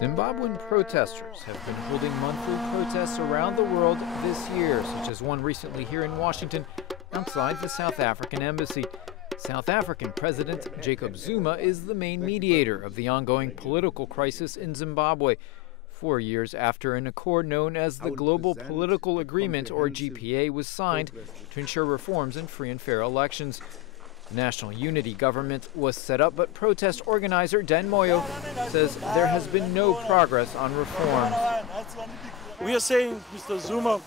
Zimbabwean protesters have been holding monthly protests around the world this year, such as one recently here in Washington outside the South African embassy. South African President Jacob Zuma is the main mediator of the ongoing political crisis in Zimbabwe, 4 years after an accord known as the Global Political Agreement, or GPA, was signed to ensure reforms and free and fair elections. The National Unity Government was set up, but protest organizer Den Moyo says there has been no progress on reforms. We are saying, Mr. Zuma,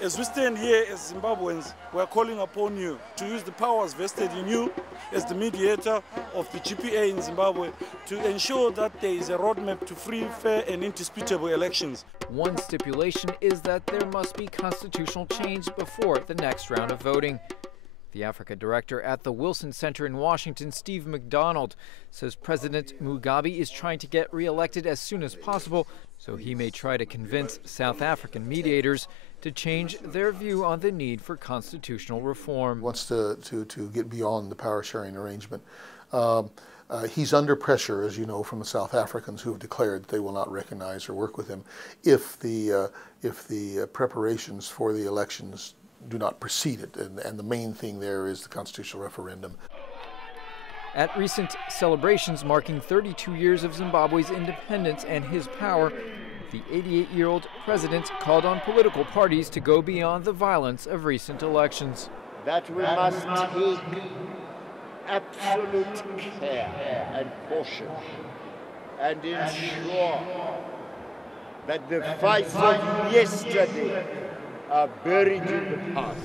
as we stand here as Zimbabweans, we are calling upon you to use the powers vested in you as the mediator of the GPA in Zimbabwe to ensure that there is a roadmap to free, fair and indisputable elections. One stipulation is that there must be constitutional change before the next round of voting. The Africa director at the Wilson Center in Washington, Steve McDonald, says President Mugabe is trying to get reelected as soon as possible, so he may try to convince South African mediators to change their view on the need for constitutional reform. He wants to get beyond the power-sharing arrangement. He's under pressure, as you know, from the South Africans who have declared they will not recognize or work with him if the preparations for the elections do not precede it, and the main thing there is the constitutional referendum. At recent celebrations marking 32 years of Zimbabwe's independence and his power, the 88-year-old president called on political parties to go beyond the violence of recent elections. That we must take absolute care and caution and ensure that the fights of yesterday are buried in the past.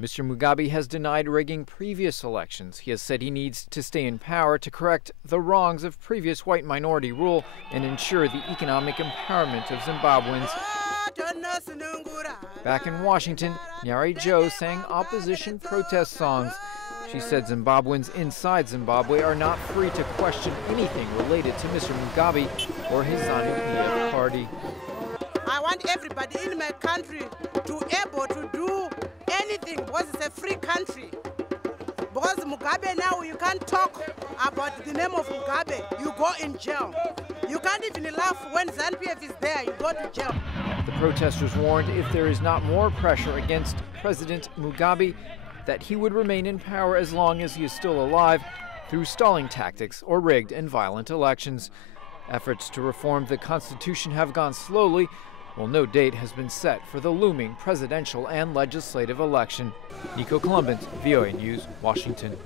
Mr. Mugabe has denied rigging previous elections. He has said he needs to stay in power to correct the wrongs of previous white minority rule and ensure the economic empowerment of Zimbabweans. Back in Washington, Nyari Joe sang opposition protest songs. She said Zimbabweans inside Zimbabwe are not free to question anything related to Mr. Mugabe or his ZANU-PF party. I want everybody in my country to be able to do anything because it's a free country. Because Mugabe now, you can't talk about the name of Mugabe, you go in jail. You can't even laugh when ZANU-PF is there, you go to jail. The protesters warned if there is not more pressure against President Mugabe, that he would remain in power as long as he is still alive through stalling tactics or rigged and violent elections. Efforts to reform the Constitution have gone slowly, while no date has been set for the looming presidential and legislative election. Nico Columbus, VOA News, Washington.